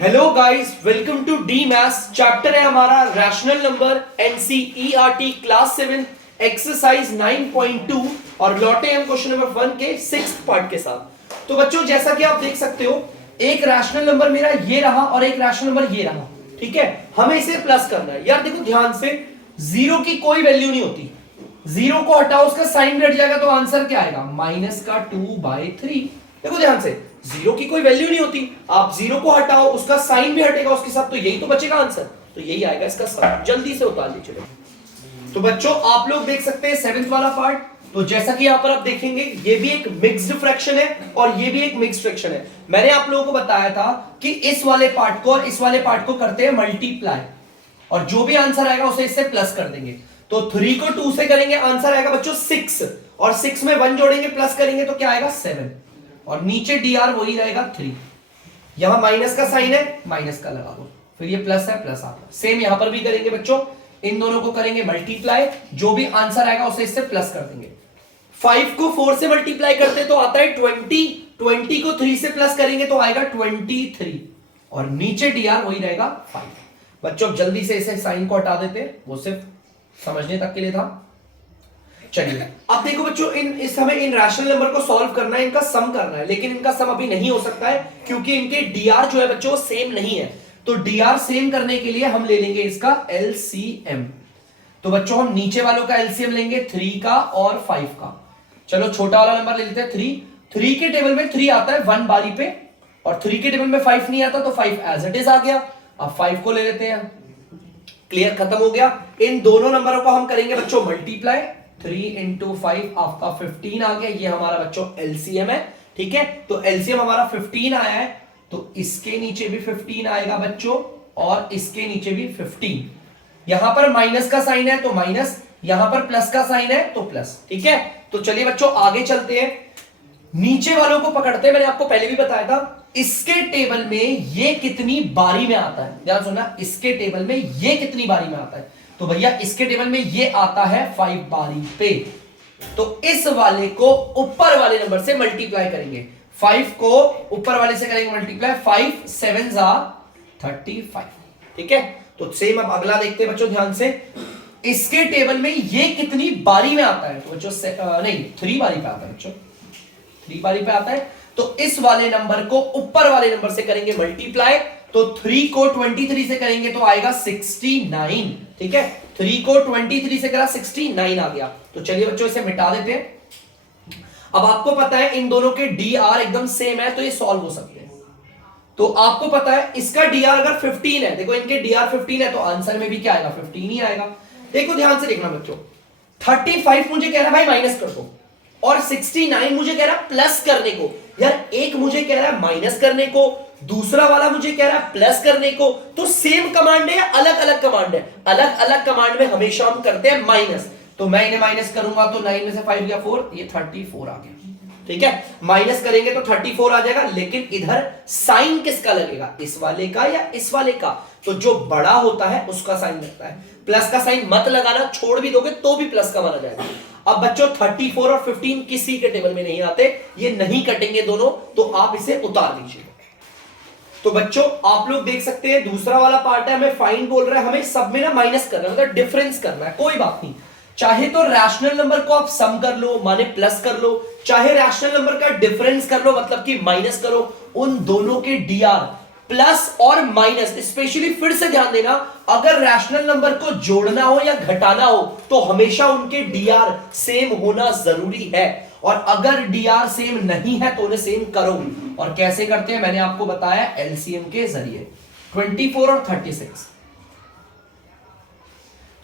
Hello guys, welcome to the maths. Chapter है हमारा rational number, NCERT class 7 exercise 9.2 और लौटे हम क्वेश्चन नंबर 1 के 6th पार्ट के साथ। तो बच्चों, जैसा कि आप देख सकते हो, एक रैशनल नंबर मेरा ये रहा और एक रैशनल नंबर ये रहा। ठीक है, हमें इसे प्लस करना है। यार देखो ध्यान से, जीरो की कोई वैल्यू नहीं होती। जीरो को हटाओ, उसका साइन हट जाएगा, तो आंसर क्या आएगा? माइनस का 2/3। देखो ध्यान से, जीरो की कोई वैल्यू नहीं होती, आप जीरो को हटाओ, उसका साइन भी हटेगा उसके साथ, तो यही तो बचेगा आंसर। तो यही आएगा इसका सम। जल्दी से उतार लीजिए। तो बच्चों, आप लोग देख सकते हैं 7th वाला पार्ट। तो जैसा कि यहां पर आप देखेंगे, ये भी एक मिक्स्ड फ्रैक्शन है और ये भी एक मिक्स्ड फ्रैक्शन है। मैंने आप लोगों को बताया था कि इस वाले पार्ट को और इस वाले पार्ट को करते हैं मल्टीप्लाई, और जो भी आंसर आएगा उसे इससे प्लस कर देंगे। तो 3 को 2 से करेंगे, आंसर आएगा बच्चों 6, और 6 में 1 जोड़ेंगे, प्लस करेंगे तो क्या आएगा? 7, और नीचे dr वही रहेगा 3। यहां माइनस का साइन है, माइनस का लगा दो, फिर ये प्लस है, प्लस आ गया। सेम यहां पर भी करेंगे बच्चों, इन दोनों को करेंगे मल्टीप्लाई, जो भी आंसर आएगा उसे इससे प्लस कर देंगे। 5 को 4 से मल्टीप्लाई करते तो आता है 20, 20 को 3 से प्लस करेंगे तो आएगा 23, और नीचे dr वही रहेगा 5। बच्चों जल्दी से इसे साइन को हटा देते हैं, वो सिर्फ समझने तक के लिए था। चलिए अब देखो बच्चों, इस हमें इन रैशनल नंबर को सॉल्व करना है, इनका सम करना है, लेकिन इनका सम अभी नहीं हो सकता है क्योंकि इनके dr जो है बच्चों सेम नहीं है। तो dr सेम करने के लिए हम ले लेंगे इसका LCM। तो बच्चों हम नीचे वालों का LCM लेंगे, 3 का और 5 का। चलो छोटा वाला नंबर ले लेते हैं 3। 3 के टेबल में 3 आता है 1 बारी पे, और 3 के टेबल में 5 नहीं आता, तो 5 एज इट इज आ गया। अब 5 को ले लेते हैं, क्लियर, खत्म हो गया। इन दोनों नंबरों को हम करेंगे बच्चों मल्टीप्लाई, 3 into 5 आपका 15 आ गया। ये हमारा बच्चों LCM है। ठीक है, तो LCM हमारा 15 आया है, तो इसके नीचे भी 15 आएगा बच्चों, और इसके नीचे भी 15। यहां पर माइनस का साइन है तो माइनस, यहां पर प्लस का साइन है तो प्लस। ठीक है, तो चलिए बच्चों आगे चलते हैं, नीचे वालों को पकड़ते हैं। मैंने आपको पहले भी बताया था, इसके टेबल में ये कितनी बारी में आता है, ध्यान सुनना, इसके टेबल में ये कितनी बारी में आता है। तो भैया इसके टेबल में ये आता है 5 बारी पे, तो इस वाले को ऊपर वाले नंबर से मल्टीप्लाई करेंगे। 5 को ऊपर वाले से करेंगे मल्टीप्लाई, 5 7 35। ठीक है, तो सेम अब अगला देखते हैं बच्चों ध्यान से, इसके टेबल में ये कितनी बारी में आता है। तो बच्चों नहीं, 3 बारी पे आता है बच्चों, 3 बारी पे आता है। तो इस वाले नंबर को ऊपर वाले नंबर से करेंगे मल्टीप्लाई, तो 3 को 23 से करेंगे तो आएगा 69। ठीक है, 3 को 23 से करा 69 आ गया। तो चलिए बच्चों इसे मिटा देते हैं। अब आपको पता है इन दोनों के dr एकदम सेम है, तो ये सॉल्व हो सकते हैं। तो आपको पता है इसका dr अगर 15 है, देखो इनके dr 15 है, तो आंसर में भी क्या आएगा? 15 ही आएगा। देखो ध्यान से देखना बच्चों, 35 मुझे कह रहा है भाई माइनस कर दो, और 69 मुझे कह रहा है प्लस करने को। यार एक मुझे कह रहा है माइनस करने को, दूसरा वाला मुझे कह रहा है प्लस करने को। तो सेम कमांड है या अलग अलग कमांड है? अलग अलग कमांड में हमेशा हम करते हैं माइनस। तो मैं इन्हें माइनस करूंगा तो 9 में से 5 गया 4, ये 34 आ गया। ठीक है, माइनस करेंगे तो 34 आ जाएगा, लेकिन इधर साइन किसका लगेगा? इस वाले का या इस वाले का? तो जो बड़ा होता है उसका साइन लगता है। प्लस का साइन मत लगाना, छोड़ भी दोगे तो भी प्लस का माना जाएगा। अब बच्चों 34 और 15 किसी के टेबल में नहीं आते, ये नहीं कटेंगे दोनों, तो आप इसे उतार दीजिए। तो बच्चों आप लोग देख सकते हैं, दूसरा वाला पार्ट है, हमें फाइन बोल रहा है, हमें सब में ना माइनस करना है, मतलब डिफरेंस करना है। कोई बात नहीं, चाहे तो रैशनल नंबर को आप सम कर लो, माने प्लस कर लो, चाहे रैशनल नंबर का डिफरेंस कर लो, मतलब कि माइनस करो। उन दोनों के dr प्लस और माइनस, स्पेशली फिर से ध्यान देना, अगर रैशनल नंबर को जोड़ना हो या घटाना हो तो हमेशा उनके dr सेम होना जरूरी है, और अगर dr सेम नहीं है तो उन्हें सेम करो। और कैसे करते हैं मैंने आपको बताया, LCM के जरिए, 24 और 36।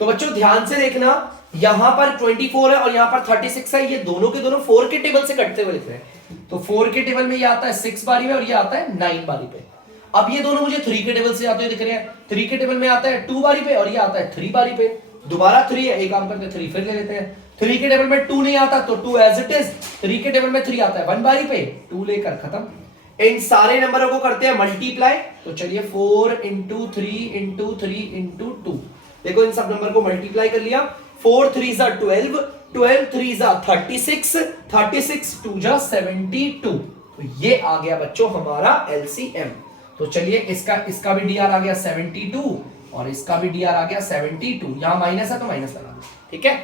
तो बच्चों ध्यान से देखना, यहां पर 24 है और यहां पर 36 है, ये दोनों के दोनों 4 के टेबल से कटते हुए लिख रहे हैं। तो 4 के टेबल में ये आता है 6 बारी में और ये आता है 9 बारी पे। अब ये दोनों मुझे 3 के टेबल से आते हुए दिख रहे हैं, 3 के टेबल में आता है 2 बारी पे और ये आता है 3 बारी पे। दोबारा 3 है, एक काम करते हैं 3 फिर ले लेते हैं। 3 के टेबल में 2 नहीं आता तो 2 एज इट इज, 3 के टेबल में 3 आता है 1 बारी पे, 2 लेकर खत्म। इन सारे नंबरों को करते हैं मल्टीप्लाई, तो चलिए 4 into 3 into 3 into 2। देखो इन सब नंबर को मल्टीप्लाई कर लिया, 4 3 12, 12 3 36, 36 2 72। तो ये आ गया बच्चों हमारा LCM। तो चलिए इसका भी डी आर आ गया 72 और इसका भी डी आर आ गया 72। यहां माइनस है तो माइनस लगा दो, ठीक है।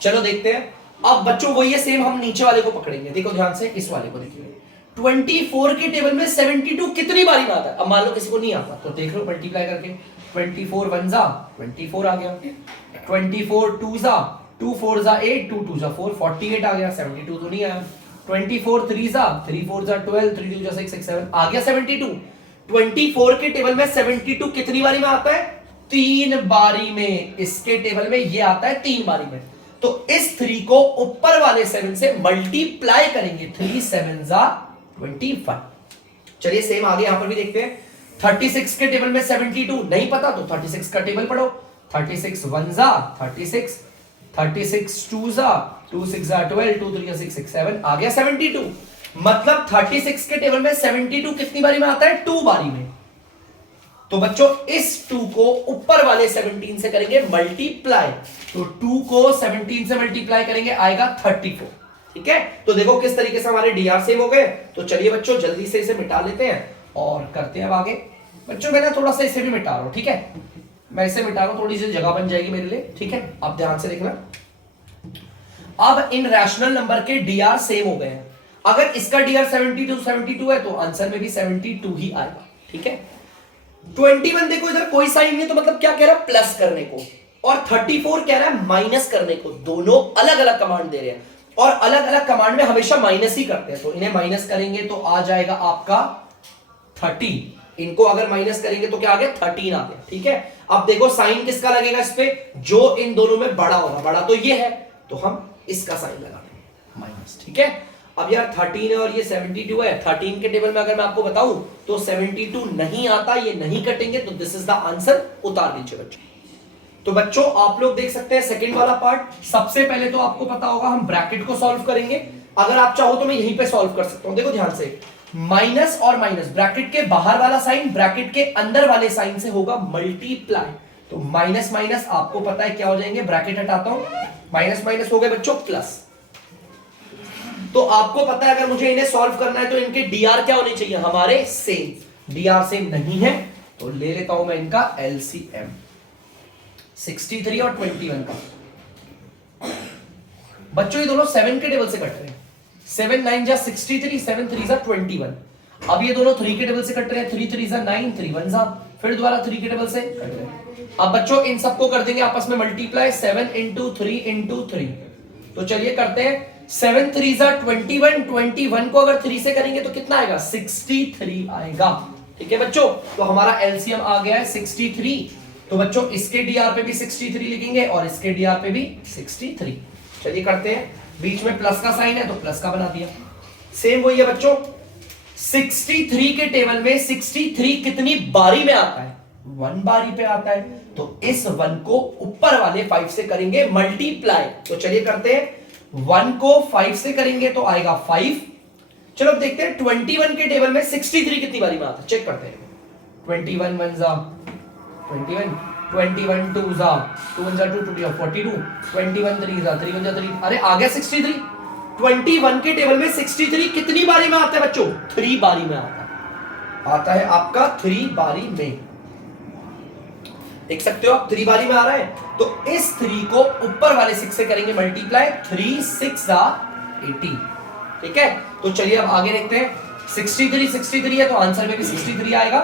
चलो देखते हैं। अब बच्चों वही है सेम, हम नीचे वाले को पकड़ेंगे। देखो ध्यान से, इस वाले को देखिए। 24 के टेबल में 72 कितनी बारी में आता है? अब मान लो किसी को नहीं आता तो देख लो मल्टीप्लाई करके। 24 1 जा 24 आ गया, 24 2 जा 2 4 जा 8 2 2 जा 4 48 आ गया। 72 तो नहीं आया। 24 3 जा 3 4 जा 12 3 2 जा 6 6 7 आ गया 72। 24 के टेबल में 72 कितनी बारी में आता है? 3 बारी में। इसके टेबल में ये आता है 3 बारी में। तो इस 3 को ऊपर वाले 7 से मल्टीप्लाई करेंगे। 3 7 जा 21। चलिए सेम आगे यहां पर भी देखते हैं। 36 के टेबल में 72 नहीं पता तो 36 का टेबल पढ़ो। 36 1 जा 36, 36 2 जा 2 6 जा 12 2 3 जा 6 6 7 आ गया 72। मतलब 36 के टेबल में 72 कितनी बारी में आता है? 2 बारी में। तो बच्चों इस 2 को ऊपर वाले 17 से करेंगे मल्टीप्लाई। तो 2 को 17 से मल्टीप्लाई करेंगे, आएगा 34, ठीक है। तो देखो किस तरीके से हमारे डीआर सेम हो गए। तो चलिए बच्चों जल्दी से इसे मिटा लेते हैं और करते हैं अब आगे। बच्चों मैं ना थोड़ा सा इसे भी मिटा रहा हूं, ठीक है। मैं इसे मिटा रहा हूं, थोड़ी सी जगह बन जाएगी मेरे लिए, ठीक है। अब ध्यान से देखना। अब इन रैशनल नंबर के डीआर सेम हो गए हैं। अगर इसका डीआर 72 है तो आंसर में भी 72 ही आएगा, ठीक है। 21 देखो इधर कोई साइन नहीं, तो मतलब क्या कह रहा है? प्लस करने को। और 34 कह रहा है माइनस करने को। दोनों अलग अलग कमांड दे रहे हैं और अलग अलग कमांड में हमेशा माइनस ही करते हैं। तो इन्हें माइनस करेंगे तो आ जाएगा आपका 13। इनको अगर माइनस करेंगे तो क्या आ गया? 13 आ गया, ठीक है। अब देखो साइन किसका लगेगा इस पे? जो इन दोनों में बड़ा होगा। बड़ा तो ये है, तो हम इसका साइन लगा देंगे माइनस, ठीक है। अब यार 13 है और ये 72 है। 13 के टेबल में अगर मैं आपको बताऊं तो 72 नहीं आता, ये नहीं कटेंगे, तो दिस इज द आंसर। उतार दीजिए बच्चों। तो बच्चों आप लोग देख सकते हैं सेकंड वाला पार्ट। सबसे पहले तो आपको पता होगा हम ब्रैकेट को सॉल्व करेंगे। अगर आप चाहो तो मैं यहीं पे सॉल्व कर सकता हूं। देखो ध्यान से, माइनस और माइनस, ब्रैकेट के बाहर वाला साइन ब्रैकेट के अंदर वाले साइन से होगा मल्टीप्लाई। तो माइनस माइनस आपको पता है क्या हो जाएंगे? ब्रैकेट हटाता हूं, माइनस माइनस हो गए बच्चों प्लस। तो आपको पता है अगर मुझे इन्हें सॉल्व करना है तो इनके डीआर क्या होने चाहिए? हमारे सेम। डीआर सेम नहीं है तो ले लेता हूं मैं इनका एलसीएम 63 और 21 का। बच्चों ये दोनों 7 के टेबल से कट रहे हैं। 7 9 जा 63, 7 3 जा 21। अब ये दोनों 3 के टेबल से कट रहे हैं। 3 3 जा 9, 3 1 जा, फिर दोबारा 3 के टेबल से कट रहे हैं। अब बच्चों इन सबको कर देंगे आपस में मल्टीप्लाई। 7 into 3 into 3। तो चलिए करते हैं। 7 3 जा 21, 21 को अगर 3 से करेंगे तो कितना आएगा? 63 आएगा, ठीक है बच्चों। तो हमारा एलसीएम आ गया है 63। तो बच्चों इसके डीआर पे भी 63 लिखेंगे और इसके डीआर पे भी 63। चलिए करते हैं। बीच में प्लस का साइन है तो प्लस का बना दिया। सेम वही है बच्चों। 63 के टेबल में 63 कितनी बारी में आता है? 1 बारी पे आता है। तो इस 1 को ऊपर वाले 5 से करेंगे मल्टीप्लाई। तो चलिए करते हैं। 1 को 5 से करेंगे तो आएगा 5। चलो अब देखते हैं 21 के टेबल में 63 कितनी बारी में आता है, चेक करते हैं। 21 1 जा 21, 21 2 जा 2 1 जा 2 2 जा 42, 21 3 जा 3 1 जा 3। अरे आ गया 63। 21 के टेबल में 63 कितनी बारी में आता है बच्चों? 3 बारी में आता है आपका 3 बारी में। देख सकते हो आप 3 बारी में आ रहा है। तो इस 3 को ऊपर वाले 6 से करेंगे मल्टीप्लाई। 3 6 जा 80, ठीक है। तो चलिए अब आगे देखते हैं। 63 है तो आंसर में भी 63 आएगा।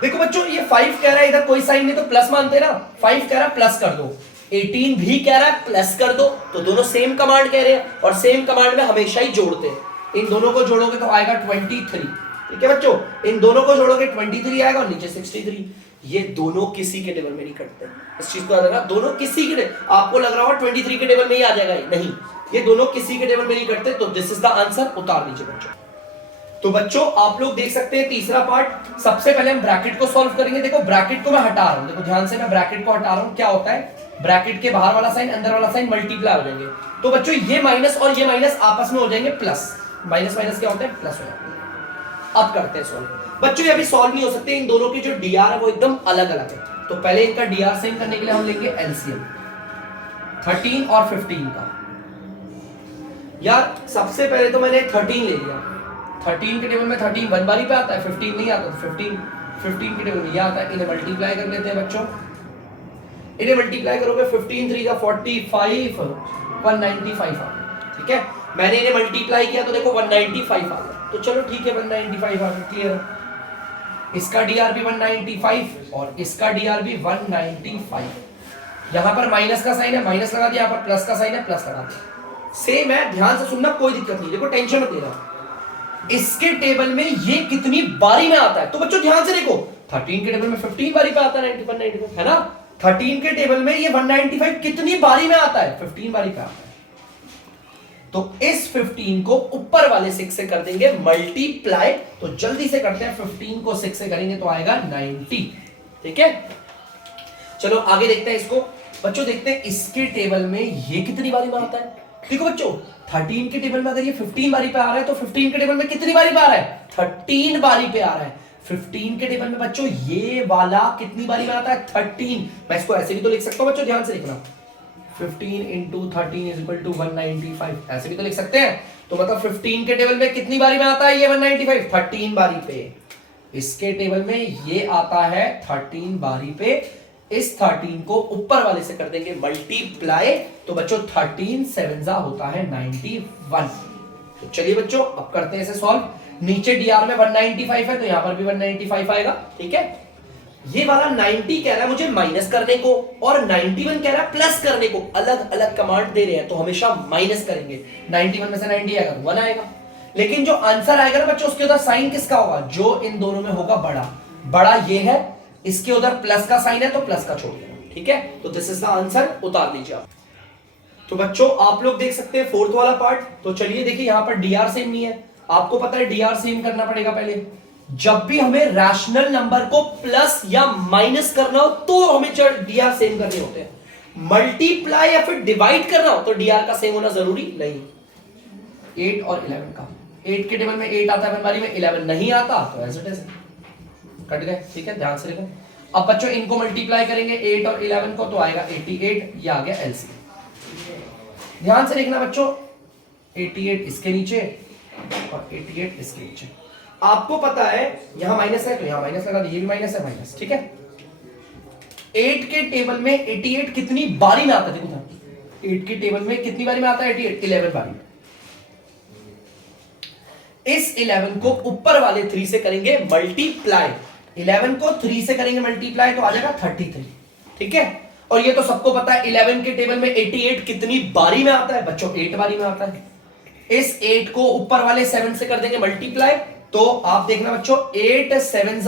देखो बच्चों ये 5 कह रहा है, इधर कोई साइन नहीं तो प्लस मानते ना। 5 कह रहा है प्लस कर दो, 18 भी कह रहा है प्लस कर दो। तो दोनों सेम कमांड कह रहे हैं और सेम कमांड में हमेशा ही जोड़ते हैं। इन दोनों को जोड़ोगे तो आएगा 23, ठीक है बच्चों। इन दोनों को जोड़ोगे 23 आएगा और नीचे 63। ये दोनों किसी के टेबल में नहीं कटते, इस चीज को याद रखना। दोनों किसी के, आपको लग रहा होगा 23 के टेबल में ही आ जाएगा, नहीं, ये दोनों किसी के टेबल में नहीं कटते। तो दिस इज द आंसर। उतार दीजिए बच्चों। तो बच्चों आप लोग देख सकते हैं तीसरा पार्ट। सबसे पहले हम ब्रैकेट को सॉल्व करेंगे। देखो ब्रैकेट को मैं हटा रहा हूं, देखो ध्यान से, मैं ब्रैकेट को हटा रहा हूं। क्या होता है? ब्रैकेट के बाहर वाला साइन अंदर वाला साइन मल्टीप्लाई हो जाएंगे। तो बच्चों ये माइनस और ये माइनस आपस में हो जाएंगे प्लस। माइनस माइनस क्या होता है? प्लस हो जाता है। अब करते हैं सॉल्व। बच्चों ये अभी सॉल्व नहीं हो सकते, इन दोनों के जो डीआर है वो एकदम अलग अलग है। तो पहले इनका डीआर सेम करने के लिए हम लेंगे एलसीएम 13 और 15 का। यार सबसे पहले तो मैंने 13 ले लिया। 13 के टेबल में 13 वन बारी पे आता है, 15 नहीं आता, तो 15 के टेबल में ये आता है। इन्हें मल्टीप्लाई कर लेते हैं बच्चों, इन्हें मल्टीप्लाई करोगे 15 3 का 45 195 आ गया। ठीक है, मैंने इन्हें मल्टीप्लाई किया तो देखो 195 आ गया, तो चलो ठीक है 195 आ गया, क्लियर। इसका डीआरबी 195 और इसका डीआरबी 195। यहां पर माइनस का साइन है, माइनस लगा दिया, यहां पर प्लस का साइन है, प्लस लगा दिया। सेम है, ध्यान से सुनना, कोई दिक्कत नहीं, देखो टेंशन मत लेना। इसके टेबल में ये कितनी बारी में आता है, तो बच्चों ध्यान से देखो, 13 के टेबल में 15 बारी पे आता है 91 है ना, 13 के टेबल में ये 195 कितनी बारी में आता है, 15 बारी पे आता है। तो इस 15 को ऊपर वाले 6 से कर देंगे मल्टीप्लाई, तो जल्दी से करते हैं, 15 को 6 से करेंगे तो आएगा 90। ठीक है, चलो आगे देखते हैं इसको बच्चों, देखते हैं इसके टेबल में ये कितनी बारी में आता है। देखो बच्चों 13 के टेबल में अगर ये 15 बारी पे आ रहा है तो 15 के टेबल में कितनी बारी पे आ रहा है, 13 बारी पे आ रहा है। 15 के टेबल में बच्चों ये वाला कितनी बारी में आता है, 13। मैं इसको ऐसे भी तो लिख सकता हूं बच्चों, ध्यान से देखना, 15 into 13 is equal to 195, ऐसे भी तो लिख सकते हैं। तो मतलब 15 के टेबल में कितनी बारी में आता है ये 195, 13 बारी पे। इसके टेबल में ये आता है 13 बारी पे, इस 13 को ऊपर वाले से कर देंगे मल्टीप्लाई, तो बच्चों 13 7 होता है 91। तो चलिए बच्चों अब करते हैं इसे सॉल्व। नीचे डीआर में 195 है तो यहां पर भी 195 आएगा। ठीक है, ये वाला 90 कह रहा है मुझे माइनस करने को और 91 कह रहा है प्लस करने को, अलग अलग कमांड दे रहे हैं तो हमेशा माइनस करेंगे। 91 में से 90 आएगा तो 1 आएगा, लेकिन जो आंसर आएगा ना बच्चों उसके उधर साइन किसका होगा, जो इन दोनों में होगा बड़ा, बड़ा ये है, इसके उधर प्लस का साइन है तो प्लस का छोड़ देना। ठीक है, तो दिस इज द आंसर, उतार लीजिए आप। तो बच्चों आप लोग देख सकते हैं फोर्थ वाला पार्ट। तो चलिए देखिए यहां पर डीआर सेम नहीं है, आपको पता है डीआर सेम करना पड़ेगा पहले। जब भी हमें रैशनल नंबर को प्लस या माइनस करना हो तो हमें डीआर सेम करने होते हैं। मल्टीप्लाई या फिर डिवाइड करना हो तो डीआर का सेम होना जरूरी नहीं। 8 और 11 का, 8 के टेबल में 8 आता है बारी में, 11 नहीं आता तो एज इट इज कट गए। ठीक है, ध्यान से देखो। अब बच्चों इनको मल्टीप्लाई करेंगे 8 और 11 को तो आएगा 88, ये आ गया एलसीएम। ध्यान से देखना बच्चों, 88 इसके नीचे और 88 इसके नीचे। आपको पता है यहां माइनस है तो यहां माइनस लगा दीजिए, ये भी माइनस है माइनस। ठीक है, 8 के टेबल में 88 कितनी बारी में आता है, देखो 8 के टेबल में कितनी बारी में आता है 88, 11 बारी में। इस 11 को ऊपर वाले 3 से करेंगे मल्टीप्लाई, 11 को 3 से करेंगे मल्टीप्लाई तो आ जाएगा 33। ठीक है, और ये तो सबको पता है 11 के टेबल में 88 कितनी बारी में आता है बच्चों, 8 बारी में आता है। इस 8 को ऊपर वाले 7 से कर देंगे मल्टीप्लाई, तो आप देखना बच्चों 8 7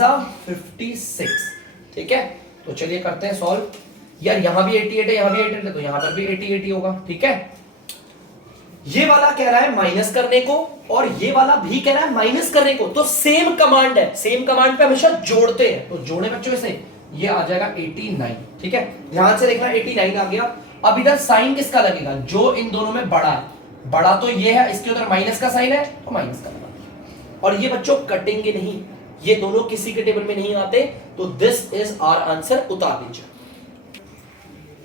56। ठीक है, तो चलिए करते हैं सॉल्व। यार यहां भी 88 है, यहां भी 88 है, तो यहां पर भी 88 होगा। ठीक है, ये वाला कह रहा है माइनस करने को और ये वाला भी कह रहा है माइनस करने को, तो सेम कमांड है, सेम कमांड पे हमेशा जोड़ते हैं, तो जोड़े बच्चों इसे, ये आ जाएगा 89। ठीक है, ध्यान से देखना 89 आ गया। अब इधर साइन किसका लगेगा, जो इन दोनों में बड़ा है, बड़ा तो ये है, इसके उधर माइनस का साइन है तो माइनस का लगा। और ये बच्चों कटेंगे नहीं, ये दोनों किसी के टेबल में नहीं आते, तो दिस इज आवर आंसर, उतार दीजिए।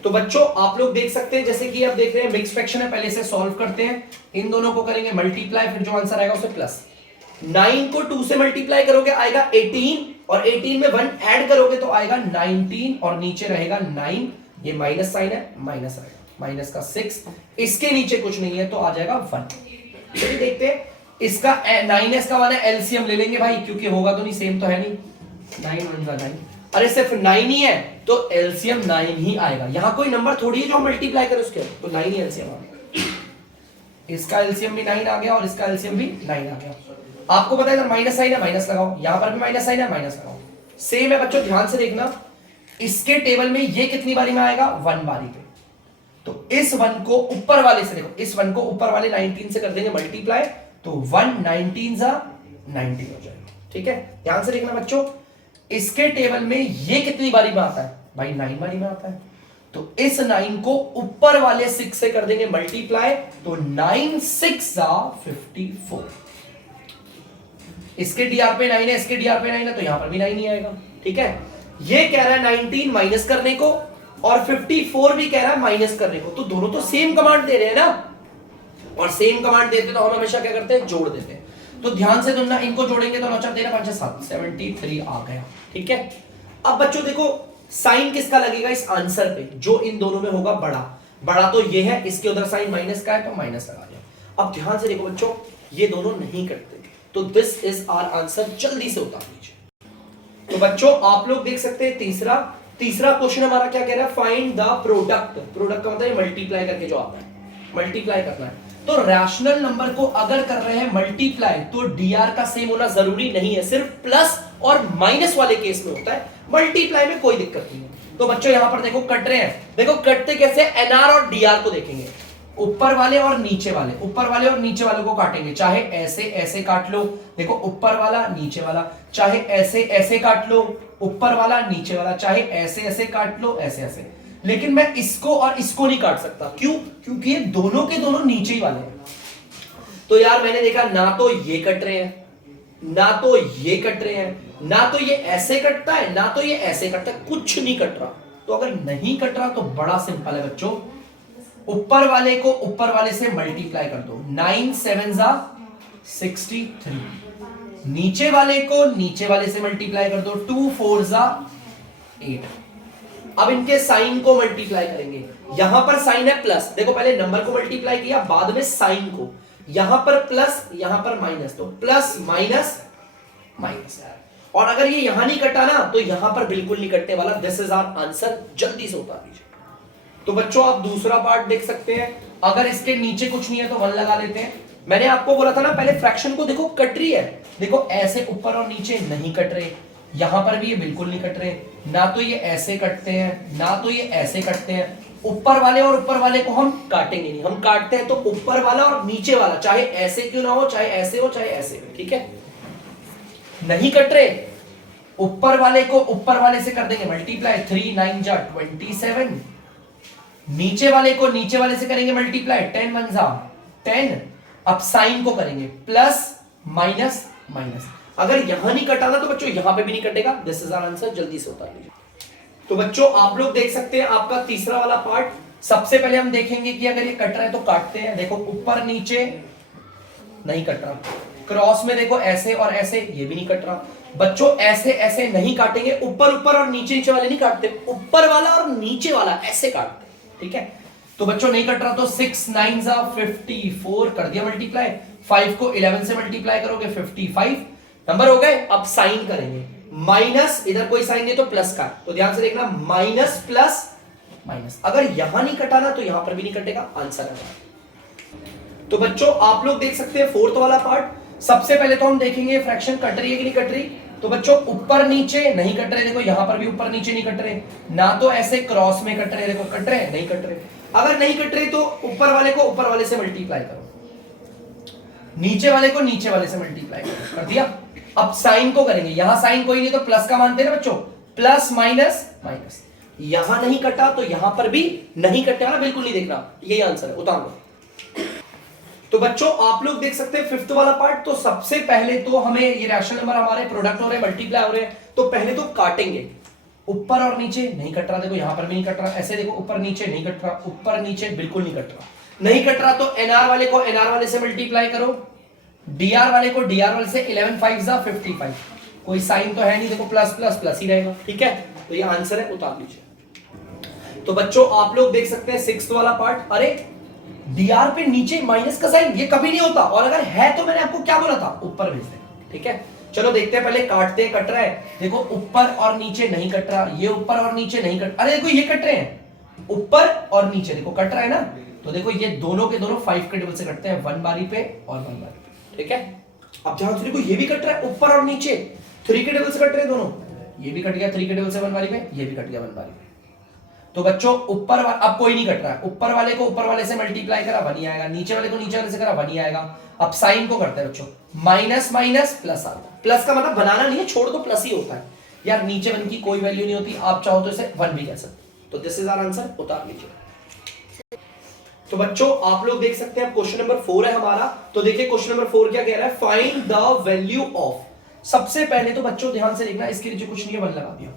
तो बच्चों आप लोग देख सकते हैं, जैसे कि आप देख रहे हैं मिक्स फ्रैक्शन है, पहले से सॉल्व करते हैं। इन दोनों को करेंगे मल्टीप्लाई, फिर जो आंसर आएगा उसे प्लस। 9 को 2 से मल्टीप्लाई करोगे आएगा 18 और 18 में 1 ऐड करोगे तो आएगा 19 और नीचे रहेगा 9, ये माइनस साइन है, माइनस आएगा, माइनस का 6, इसके नीचे कुछ नहीं है तो आ जाएगा 1। चलिए देखते हैं इसका 9s का 1 है, एलसीएम ले लेंगे भाई, क्योंकि होगा तो नहीं, सेम तो है नहीं। 9 1 9, अरे सिर्फ 9 ही है तो एलसीएम 9 ही आएगा। यहां कोई नंबर थोड़ी है जो हम मल्टीप्लाई करें उसके, तो 9 ही एलसीएम आ गया। इसका एलसीएम भी 9 आ गया और इसका एलसीएम भी 9 आ गया। आपको पता है इधर माइनस साइन है, माइनस लगाओ, यहां पर भी माइनस साइन है, माइनस लगाओ। सेम है बच्चों, ध्यान से देखना, इसके टेबल में ये कितनी बारी में आएगा, 1 बारी पे। तो इस 1 को ऊपर वाले से देखो, इस 1 को ऊपर वाले 19 से कर देंगे मल्टीप्लाई, तो 1 19 90 हो जाएगा। ठीक है, ध्यान से देखना बच्चों, इसके टेबल में ये कितनी बारी में आता है भाई, 9 बारी में आता है, तो इस 9 को ऊपर वाले 6 से कर देंगे मल्टीप्लाई, तो 9 6 54। इसके डीआर पे 9 है, इसके डीआर पे 9 है, तो यहां पर भी 9 ही आएगा। ठीक है, ये कह रहा है 19 माइनस करने को और 54 भी कह रहा है माइनस करने को, तो दोनों तो सेम कमांड दे रहे हैं ना, और सेम कमांड देते तो हम हमेशा क्या करते हैं, जोड़ देते हैं। तो ध्यान से सुनना, इनको जोड़ेंगे तो 9 4 13 5 7 73 आ गया। ठीक है, अब बच्चों देखो साइन किसका लगेगा इस आंसर पे, जो इन दोनों में होगा बड़ा तो ये है, इसके उधर साइन माइनस का है तो माइनस लगा दिया। अब ध्यान से देखो बच्चों, ये दोनों नहीं कटते, तो दिस इज आवर आंसर, जल्दी से उतार लीजिए। तो बच्चों आप लोग देख सकते हैं तीसरा क्वेश्चन हमारा क्या कह रहा है, फाइंड द प्रोडक्ट का मतलब मल्टीप्लाई करके जो आता है, मल्टीप्लाई करना है। तो रैशनल नंबर को अगर कर रहे हैं मल्टीप्लाई तो डीआर का सेम होना जरूरी नहीं है, सिर्फ प्लस और माइनस वाले केस में होता है, मल्टीप्लाई में कोई दिक्कत नहीं है। तो बच्चों यहां पर देखो कट रहे हैं, देखो कटते कैसे, एनआर और डीआर को देखेंगे, ऊपर वाले और नीचे वाले को काटेंगे, चाहे ऐसे ऐसे काट लो, देखो ऊपर वाला नीचे वाला, चाहे ऐसे ऐसे काट लो, ऊपर वाला नीचे वाला, चाहे ऐसे ऐसे काट लो, ऐसे ऐसे। लेकिन मैं इसको और इसको नहीं काट सकता, क्यों? क्योंकि ये दोनों के दोनों नीचे ही वाले हैं। तो यार मैंने देखा ना तो ये कट रहे हैं, ना तो ये कट रहे हैं, ना तो ये ऐसे कटता है, ना तो ये ऐसे कटता है, कुछ नहीं कट रहा। तो अगर नहीं कट रहा तो बड़ा सिंपल है बच्चों, ऊपर वाले को ऊपर वाले से मल्टीप्लाई कर दो, 9 7 63, नीचे वाले को नीचे वाले से मल्टीप्लाई कर दो, 2 4 8। अब इनके साइन को मल्टीप्लाई करेंगे, यहां पर साइन है प्लस, देखो पहले नंबर को मल्टीप्लाई किया बाद में साइन को, यहां पर प्लस यहां पर माइनस, तो प्लस माइनस माइनस। और अगर ये यहां नहीं कटा ना तो यहां पर बिल्कुल नहीं कटने वाला, दिस इज आवर आंसर, जल्दी से उतार लीजिए। तो बच्चों आप दूसरा पार्ट देख सकते हैं, अगर इसके नीचे कुछ नहीं है तो 1 लगा लेते हैं। मैंने आपको बोला था ना पहले फ्रैक्शन को देखो कट रही है, देखो ऐसे ऊपर और नीचे नहीं कट रहे, यहां पर भी ये बिल्कुल नहीं कट रहे, ना तो ये ऐसे कटते हैं ना तो ये ऐसे कटते हैं। ऊपर वाले और ऊपर वाले को हम काटेंगे नहीं, हम काटते हैं तो ऊपर वाला और नीचे वाला, चाहे ऐसे क्यों ना हो, चाहे ऐसे हो चाहे ऐसे हो, ठीक है। नहीं कट रहे, ऊपर वाले को ऊपर वाले से कर देंगे मल्टीप्लाई, 3 9 27, नीचे वाले को नीचे वाले से करेंगे मल्टीप्लाई, 10 1 10। अब साइन को करेंगे प्लस माइनस माइनस, अगर यहां नहीं कटाना तो बच्चों यहां पे भी नहीं कटेगा, दिस इज आवर आंसर, जल्दी से उतार लीजिए। तो बच्चों आप लोग देख सकते हैं आपका तीसरा वाला पार्ट। सबसे पहले हम देखेंगे कि अगर ये कट रहा है तो काटते हैं, देखो ऊपर नीचे नहीं कट रहा, क्रॉस में देखो ऐसे और ऐसे, ये भी नहीं कट रहा। बच्चों ऐसे ऐसे नहीं काटेंगे, ऊपर ऊपर और नीचे नीचे वाले नहीं काटते, ऊपर वाला और नीचे वाला ऐसे काटते, ठीक है। तो बच्चों नहीं कट रहा तो 6 9 54 कर दिया मल्टीप्लाई, 5 को 11 से मल्टीप्लाई करोगे 55 नंबर हो गए। अब साइन करेंगे, माइनस, इधर कोई साइन नहीं तो प्लस का, तो ध्यान से देखना, माइनस प्लस माइनस, अगर यहां नहीं कटाना तो यहां पर भी नहीं कटेगा, आंसर है। तो बच्चों आप लोग देख सकते हैं फोर्थ वाला पार्ट। सबसे पहले तो हम देखेंगे फ्रैक्शन कट रही है कि नहीं कट रही। तो बच्चों ऊपर नीचे नहीं कट रहे, देखो यहां पर भी ऊपर नीचे नहीं कट रहे, ना तो ऐसे क्रॉस में कट रहे, देखो कट रहे नहीं कट रहे। अगर नहीं कट रहे तो ऊपर वाले को ऊपर वाले से मल्टीप्लाई करो, नीचे वाले को नीचे वाले से मल्टीप्लाई करो, कर दिया। अब साइन को करेंगे, यहां साइन कोई नहीं तो प्लस का मानते हैं ना बच्चों, प्लस माइनस माइनस, यहां नहीं कटा तो यहां पर भी नहीं कटे वाला, बिल्कुल नहीं देखना, यही आंसर है, उतार लो। तो बच्चों आप लोग देख सकते हैं फिफ्थ वाला पार्ट। तो सबसे पहले तो हमें ये रैशनल नंबर हमारे प्रोडक्ट हो रहे हैं, मल्टीप्लाई हो रहे हैं, तो पहले तो काटेंगे, ऊपर और नीचे नहीं कट रहा, देखो यहां पर भी नहीं कट रहा, ऐसे देखो ऊपर नीचे नहीं कट रहा, ऊपर नीचे बिल्कुल नहीं कट रहा, नहीं कट रहा तो एनआर वाले को एनआर वाले से मल्टीप्लाई करो, डीआर वाले को डीआर वाले से 11 5 55, कोई साइन तो है नहीं, देखो प्लस प्लस प्लस ही रहेगा, ठीक है। तो ये आंसर है, उतार लीजिए। तो बच्चों आप लोग देख सकते हैं सिक्स्थ वाला पार्ट। अरे डीआर पे नीचे माइनस का साइन, ये कभी नहीं होता, और अगर है तो मैंने आपको क्या बोला था, ऊपर भेज दें, ठीक है। चलो देखते हैं, पहले काटते हैं, कट रहा है, देखो ऊपर और नीचे नहीं कट रहा, ये ऊपर और नीचे नहीं कट, अरे देखो ये कट रहे हैं, ऊपर और नीचे देखो कट रहा है ना, तो देखो ये दोनों के दोनों 5 के टेबल से कटते हैं, 1 बारी पे और 1 बारी पे, ठीक है। अब ध्यान से देखो ये भी कट रहा है ऊपर और नीचे, 3 के टेबल से कट रहे हैं दोनों, ये भी कट गया 3 के टेबल से 1 बारी पे, ये भी कट गया 1 बारी पे। तो बच्चों ऊपर अब कोई नहीं कट रहा है, ऊपर वाले को ऊपर वाले से मल्टीप्लाई करा 1 ही आएगा, नीचे वाले को नीचे वाले से करा 1 ही आएगा। अब साइन को करते हैं बच्चों, माइनस माइनस प्लस आता है, प्लस का मतलब बनाना नहीं है, छोड़ दो, प्लस ही होता है यार, नीचे 1 की कोई वैल्यू नहीं होती, आप चाहो तो इसे 1 भी कह सकते। तो दिस इज आवर आंसर, उतार लीजिए। तो बच्चों आप लोग देख सकते हैं क्वेश्चन नंबर 4 है हमारा। तो देखिए क्वेश्चन नंबर 4 क्या कह रहा है, फाइंड द वैल्यू ऑफ। सबसे पहले तो बच्चों ध्यान से देखना, इसके नीचे कुछ नहीं है, 1 लगा दिया।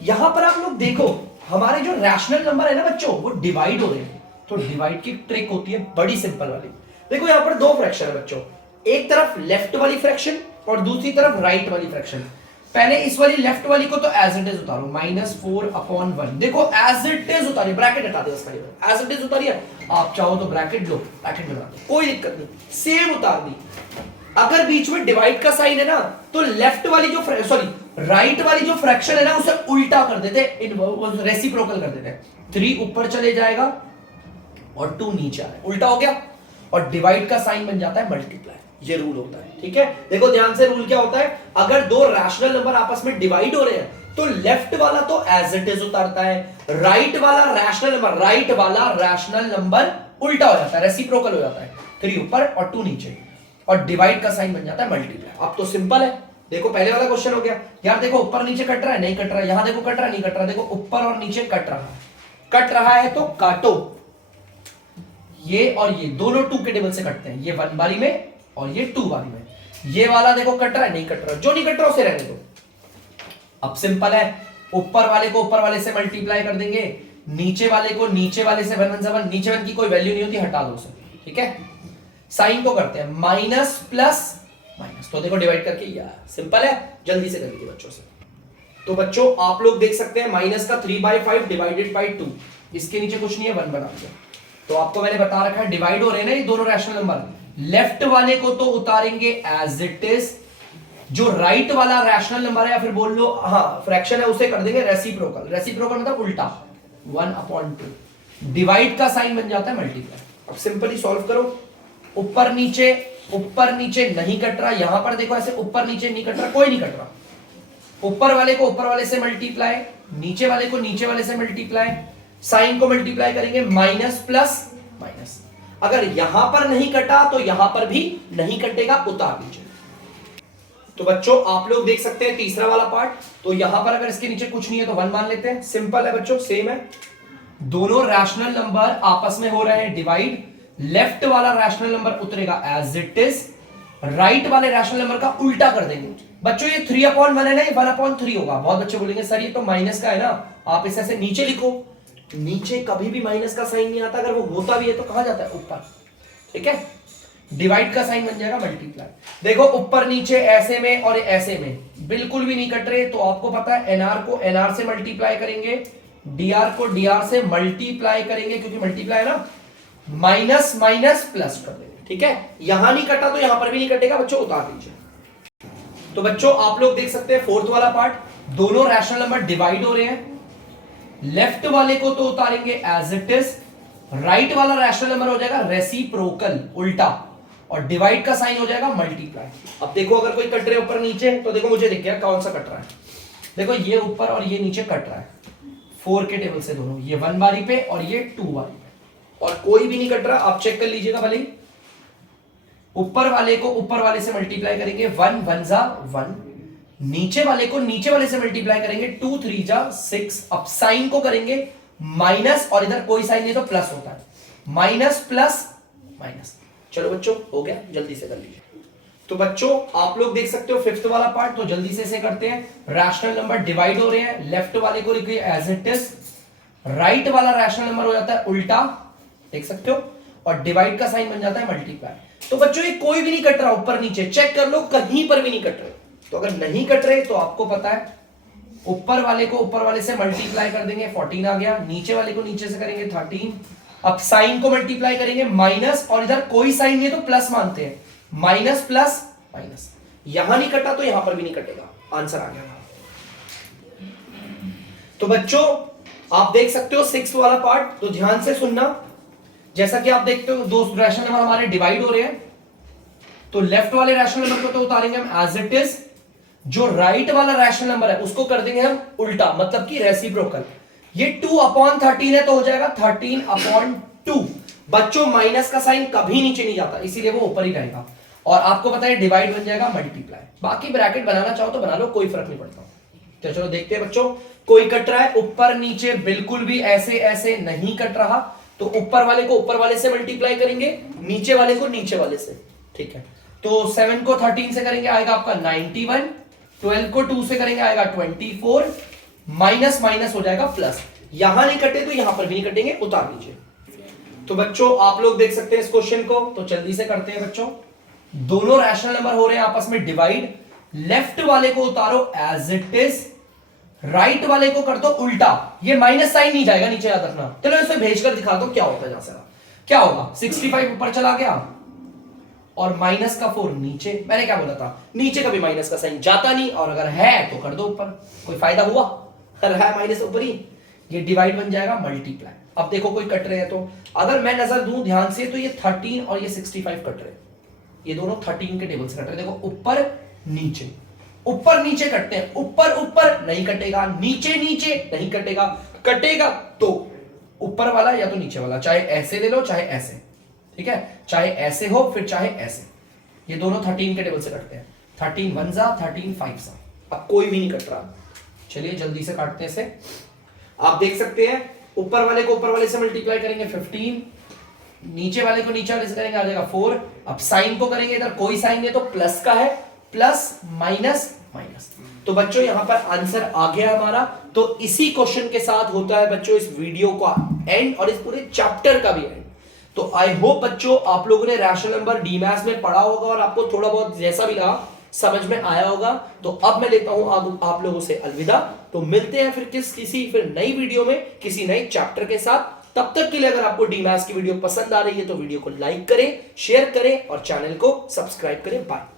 यहां पर आप लोग देखो हमारे जो रैशनल नंबर है ना बच्चों, वो डिवाइड हो रहे हैं, तो डिवाइड की ट्रिक होती है बड़ी सिंपल वाली। देखो यहां पर 2 फ्रैक्शन है बच्चों, एक तरफ लेफ्ट वाली फ्रैक्शन और दूसरी तरफ राइट वाली फ्रैक्शन। पहले इस वाली लेफ्ट वाली को तो एज इट इज उतारो, -4/1। देखो एज इट इज उतारिए, ब्रैकेट हटा दो इसका, एज इट इज उतारिए। आप चाहो तो ब्रैकेट लो, ब्रैकेट में लगा दो, कोई दिक्कत नहीं, सेम उतार दी। अगर बीच में डिवाइड का साइन है ना, तो लेफ्ट वाली जो राइट वाली जो फ्रैक्शन है ना, उसे उल्टा कर देते, रेसिप्रोकल कर देते। 3 ऊपर चले जाएगा और 2 नीचे आ रहा है, उल्टा हो गया, और डिवाइड का साइन बन जाता है मल्टीप्लाई। ये रूल होता है, ठीक है। देखो ध्यान से, रूल क्या होता है, अगर दो रैशनल नंबर आपस में डिवाइड हो रहे हैं तो लेफ्ट वाला तो एज इट इज उतारता है, राइट वाला रैशनल नंबर उल्टा हो जाता है, रेसिप्रोकल हो जाता है। 3 ऊपर और 2 नीचे, और डिवाइड का साइन बन जाता है मल्टीप्लाई। अब तो सिंपल है। देखो पहले वाला क्वेश्चन हो गया यार, देखो ऊपर नीचे कट रहा है, नहीं कट रहा है, यहां देखो कट रहा है, नहीं कट रहा, देखो ऊपर और नीचे कट रहा है तो काटो। ये और ये दोनों 2 के टेबल से कटते हैं, ये 1 बारी में और ये 2 बारी में। ये वाला देखो कट रहा है, नहीं कट रहा, जो नहीं कट रहा उसे रहने दो। अब सिंपल है, ऊपर वाले को ऊपर वाले से मल्टीप्लाई कर देंगे, नीचे वाले को नीचे वाले से 1 1 से 1, नीचे 1 की कोई वैल्यू नहीं होती, हटा दो उसे, ठीक है। साइन को करते हैं माइनस प्लस माइनस, तो देखो डिवाइड करके यार सिंपल है, जल्दी से कर लीजिए बच्चों से। तो बच्चों आप लोग देख सकते हैं माइनस का 3/5 डिवाइडेड बाय 2, इसके नीचे कुछ नहीं है, 1 बना दिया। तो आपको मैंने बता रखा है डिवाइड हो रहे हैं ना ये दोनों रैशनल नंबर, लेफ्ट वाले को तो उतारेंगे एज इट इज, जो राइट वाला रैशनल नंबर है या फिर बोल लो हाँ फ्रैक्शन है, उसे कर देंगे रेसिप्रोकल। रेसिप्रोकल मतलब उल्टा, 1/2। डिवाइड का साइन बन जाता है मल्टीप्लाई। अब सिंपली सॉल्व करो, ऊपर नीचे नहीं कट रहा, यहां पर देखो ऐसे ऊपर नीचे नहीं कट रहा, कोई नहीं कट रहा। ऊपर वाले को ऊपर वाले से मल्टीप्लाई, नीचे वाले को नीचे वाले से मल्टीप्लाई, साइन को मल्टीप्लाई करेंगे माइनस प्लस माइनस। अगर यहां पर नहीं कटा तो यहां पर भी नहीं कटेगा, उतार दीजिए। तो बच्चों आप लोग देख सकते हैं तीसरा वाला पार्ट, तो यहां पर अगर इसके नीचे कुछ नहीं है तो 1 मान लेते हैं, सिंपल है बच्चों, सेम है। दोनों रैशनल नंबर आपस में हो रहे हैं डिवाइड, लेफ्ट वाला रैशनल नंबर उतरेगा एज इट इज, राइट वाले रैशनल नंबर का उल्टा कर देंगे। बच्चों ये 3/1 है ना, ये 1/3 होगा। बहुत बच्चे बोलेंगे सर ये तो माइनस का है ना, आप इसे ऐसे नीचे लिखो। नीचे कभी भी माइनस का साइन नहीं आता, अगर वो होता भी है तो कहां जाता है, ऊपर, ठीक है। डिवाइड का साइन बन जाएगा मल्टीप्लाई। देखो ऊपर नीचे ऐसे में और ऐसे में बिल्कुल भी नहीं कट रहे, तो आपको पता है एनआर को एनआर से मल्टीप्लाई करेंगे, डीआर को डीआर से मल्टीप्लाई करेंगे, क्योंकि मल्टीप्लाई है ना, माइनस माइनस प्लस कर देंगे, ठीक है। यहां नहीं कटा तो यहां पर भी नहीं कटेगा बच्चों, उतार दीजिए। तो बच्चों आप लोग देख सकते हैं फोर्थ वाला पार्ट, दोनों रैशनल नंबर डिवाइड हो रहे हैं, लेफ्ट वाले को तो उतारेंगे एज इट इज, राइट वाला रैशनल नंबर हो जाएगा रेसिप्रोकल, उल्टा, और डिवाइड का साइन हो जाएगा मल्टीप्लाई। अब देखो अगर कोई कट रहे ऊपर नीचे, तो देखो मुझे दिख गया कौन सा कट रहा है। देखो ये ऊपर और ये नीचे कट रहा है, 4 के टेबल से दोनों, ये 1 बारी पे और ये 2 बारी पे, और कोई भी नहीं कट रहा। आप चेक कर लीजिएगा भले, ऊपर वाले को ऊपर वाले से मल्टीप्लाई करेंगे, 1 1 जा 1, नीचे वाले को नीचे वाले से मल्टीप्लाई करेंगे, 2 3 जा 6। अब साइन को करेंगे माइनस, और इधर कोई साइन नहीं तो प्लस होता है, माइनस प्लस माइनस। चलो बच्चों हो गया, जल्दी से कर लीजिए। तो बच्चों आप लोग देख सकते हो फिफ्थ वाला पार्ट, तो जल्दी से इसे करते हैं। रैशनल नंबर डिवाइड हो रहे हैं, लेफ्ट वाले को लिखिए एज इट इज, राइट वाला रैशनल नंबर हो जाता है उल्टा, देख सकते हो, और डिवाइड का साइन बन जाता है मल्टीप्लाई। तो बच्चों ये कोई भी नहीं कट रहा, ऊपर नीचे चेक कर लो, कहीं पर भी नहीं कट रहे। तो अगर नहीं कट रहे तो आपको पता है ऊपर वाले को ऊपर वाले से मल्टीप्लाई कर देंगे, 14 आ गया, नीचे वाले को नीचे से करेंगे 13। अब साइन को मल्टीप्लाई करेंगे माइनस, और इधर कोई साइन नहीं है तो प्लस मानते हैं, माइनस प्लस माइनस। यहां नहीं कटा तो यहां पर भी नहीं कटेगा, आंसर आ गया। तो बच्चों आप देख सकते हो सिक्स्थ वाला पार्ट, तो ध्यान से सुनना। जैसा कि आप देखते हो दो रैशनल नंबर हमारे डिवाइड हो रहे हैं, तो लेफ्ट वाले रैशनल नंबर को तो उतारेंगे हम एज इट इज, जो राइट वाला रैशनल नंबर है उसको कर देंगे हम उल्टा, मतलब कि रेसिप्रोकल। ये 2/13 है तो हो जाएगा 13/2। बच्चों माइनस का साइन कभी नीचे नहीं जाता, इसीलिए वो ऊपर ही रहेगा, और आपको पता है डिवाइड बन जाएगा मल्टीप्लाई। बाकी ब्रैकेट बनाना चाहो तो बना लो, कोई फर्क नहीं पड़ता। तो चलो देखते हैं बच्चों, कोई कट रहा है ऊपर नीचे, बिल्कुल भी ऐसे ऐसे नहीं कट रहा, तो ऊपर वाले को ऊपर वाले से मल्टीप्लाई करेंगे, नीचे वाले को नीचे वाले से, ठीक है। तो 7 को 13 से करेंगे आएगा आपका 91, 12 को 2 से करेंगे आएगा 24, माइनस माइनस हो जाएगा प्लस। यहां नहीं कटे तो यहां पर भी नहीं कटेंगे, उतार दीजिए। तो बच्चों आप लोग देख सकते हैं इस क्वेश्चन को, तो जल्दी से करते हैं बच्चों। दोनों रैशनल नंबर हो रहे हैं आपस में डिवाइड, लेफ्ट वाले को उतारो एज इट इज, राइट वाले को कर दो उल्टा, ये माइनस साइन नहीं जाएगा नीचे, याद रखना। चलो इसे भेजकर दिखा दो क्या होता है। जहां से क्या होगा, 65 ऊपर चला गया और माइनस का 4 नीचे। मैंने क्या बोला था, नीचे कभी माइनस का साइन जाता नहीं, और अगर है तो कर दो ऊपर, कोई फायदा हुआ, अगर है माइनस ऊपर ही, ये डिवाइड बन जाएगा मल्टीप्लाई। अब देखो कोई कट रहे हैं तो अगर मैं नजर दूं ध्यान से तो ये 13 और ये 65 कट रहे हैं, ये दोनों 13 के टेबल से कट रहे हैं। देखो ऊपर नीचे, ऊपर नीचे कटते हैं, ऊपर ऊपर नहीं कटेगा, नीचे नीचे नहीं कटेगा, कटेगा तो ऊपर वाला या तो नीचे वाला, चाहे ऐसे ले लो चाहे ऐसे, ठीक है, चाहे ऐसे हो फिर चाहे ऐसे, ये दोनों 13 के टेबल से कटते हैं। 13 1 जा 13 5 जा, अब कोई भी नहीं कट रहा। चलिए जल्दी से काटते हैं इसे। आप देख सकते हैं ऊपर वाले को ऊपर वाले से मल्टीप्लाई करेंगे 15, नीचे वाले को नीचे वाले से करेंगे आ जाएगा 4। अब साइन को करेंगे, इधर कोई साइन नहीं तो प्लस का है, प्लस माइनस माइनस, तो बच्चों यहां पर आंसर आ गया हमारा। तो इसी क्वेश्चन के साथ होता है बच्चों इस वीडियो का एंड और इस पूरे चैप्टर का भी एंड। तो आई होप बच्चों आप लोगों ने रैशनल नंबर डी मैथ्स में पढ़ा होगा और आपको थोड़ा बहुत जैसा भी लगा समझ में आया होगा। तो अब मैं लेता हूं आप लोगों से अलविदा। तो मिलते हैं फिर किसी नई वीडियो में किसी नए चैप्टर के साथ। तब तक के लिए अगर आपको डी मैथ्स की वीडियो पसंद आ रही है तो वीडियो को लाइक करें, शेयर करें और चैनल को सब्सक्राइब करें। बाय।